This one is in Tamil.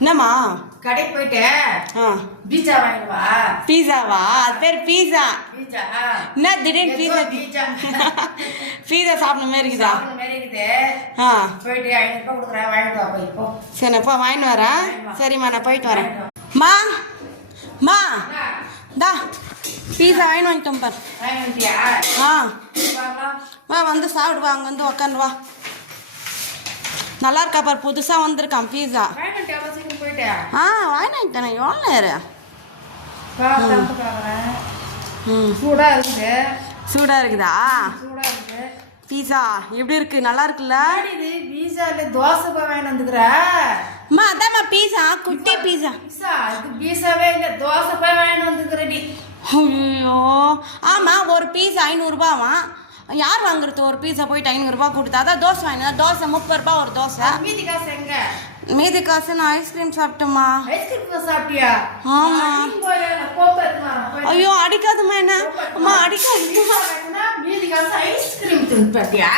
என்னம்மா கடைக்கு போயிட்டு பீஸா வாங்கிடுவா. பீஸாவா? அது பேர் பீஸா. பீஸா என்ன திடீர்னு பீஸா? பீஸா பீஸா சாப்பிட மாதிரி இருக்குதா? மாதிரி இருக்குது. போயிட்டு 500 ரூபாய் கொடுக்குறேன், வாங்கிட்டு வா போய். இப்போ சரி நான் வாங்கிட்டு வரேன். சரிம்மா நான் போயிட்டு வரேன். மா மா தா பீஸா வாங்கிட்டு வந்துட்டோம் பார். வாங்கி வந்துட்டியா? வா வந்து சாப்பிடுவா, அங்கே வந்து உக்காந்து வா. நல்லா இருக்கா பார், புதுசாக வந்திருக்கான் பீஸா. போயிட்டு வாங்கிட்டேன். எவ்வளோ நேரம்? சூடா இருக்குது. சூடா இருக்குதா? சூடா இருக்கு. பீஸா எப்படி இருக்கு? நல்லா இருக்குல்ல? இது பீஸா இல்ல, தோசை போய் வாங்கிட்டு வந்துக்கிற. அம்மா அதாம்மா பீஸா, குட்டி பீஸா. பீஸா இது பீஸாவே இல்ல, தோசை போய் வாங்கிட்டு வந்துக்கிறடி. ஐயோ ஆமாம், ஒரு பீஸ் 500 ரூபாவா? யார் வாங்குறது? ஒரு பீஸா போயிட்டு 500 ரூபா கொடுத்தா தான் தோசை வாங்கினா. தோசை 30 ரூபா ஒரு தோசை. மீதி காசு எங்க? மீதி காசு நான் ஐஸ்கிரீம் சாப்பிட்டேம்மா. ஐஸ்கிரீம் சாப்பிட்டியா? ஆமா. ஐயோ அடிக்காதுமா என்ன? அம்மா அடிக்காது. மீதி காசு ஐஸ்கிரீம் தின்னு பாத்தியா?